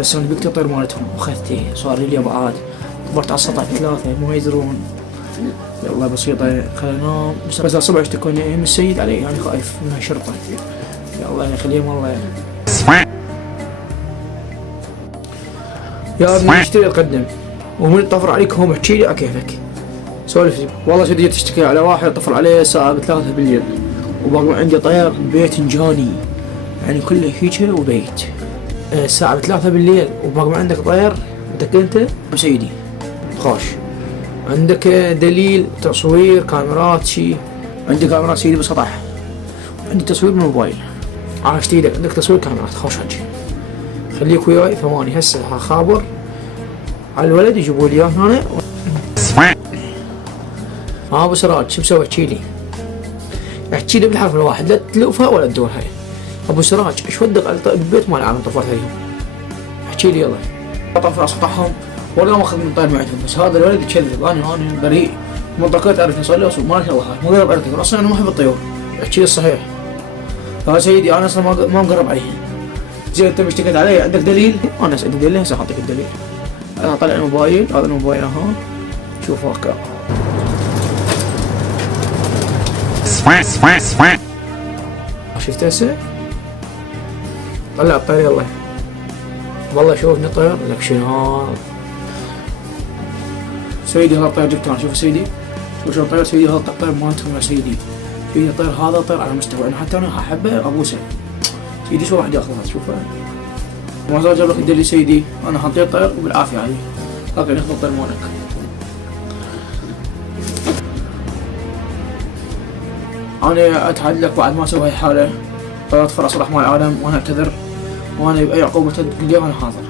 بس انا بقيت اطير مالتهم واخذته صار لي ابعاد. طبرت على السطح 3 مو يدرون. يلا بسيطة خلينا ننام. بس الصبح اشتكوني من السيد علي يعني خايف من الشرطة. يلا يخليهم الله يا ابني اشتري تقدم ومن الطفر عليك هم احكي لي على كيفك. سولف لي والله سيدي تشتكي على واحد طفر عليه الساعة 3 بالليل وباقي عندي طير بيت جاني يعني كله هيك وبيت. الساعة 3 بالليل وباقي عندك طير بدك انت بسيدي خوش. عندك دليل تصوير كاميرات شي. عندي كاميرات سيدي بالسطح. عندي تصوير بالموبايل. عاشت ايدك عندك تصوير كاميرات خوش حجي. خليك وياي ثواني هسه هخابر على الولد يجيبوا لي اياه هنا. ابو سراج شو مسوي احكي لي؟ احكي لي بالحرف الواحد لا تلوفها ولا تدورها. ابو سراج ايش ودك على البيت مال العالم طفرتها اليوم؟ احكي لي يلا. طفر على سطحهم ولا ماخذ من طير معدهم بس هذا الولد يكذب. انا بريء منطقات اعرف صار لي اصلا ما شاء الله مو قرب على الطيور اصلا انا ما احب الطيور. احكي لي الصحيح. يا سيدي انا اصلا ما مقرب عليهم. زين انت اشتكيت علي عندك دليل؟ انا عندي دليل هسه اعطيك الدليل. انا طلع الموبايل هذا الموبايل اهو شوف هكا. شفت هسه؟ طلع الطير يلا. والله شوف نطير لك شنو سيدي. هذا الطير جبته انا شوف سيدي. شوف الطير سيدي. هذا الطير مالتهم يا سيدي. سيدي الطير هذا طير على مستوى انا حتى انا احبه ابوسه. سيدي شو واحد ياخذها شوفه. ما زال جاب لك الدليل سيدي. انا حطيت طير وبالعافيه عليه. هكا ناخذ الطير مالك. انا اتحدى لك بعد ما اسوي هاي الحاله طيرت فرس رحمة العالم وانا اعتذر وانا باي عقوبه تقول لي انا حاضر.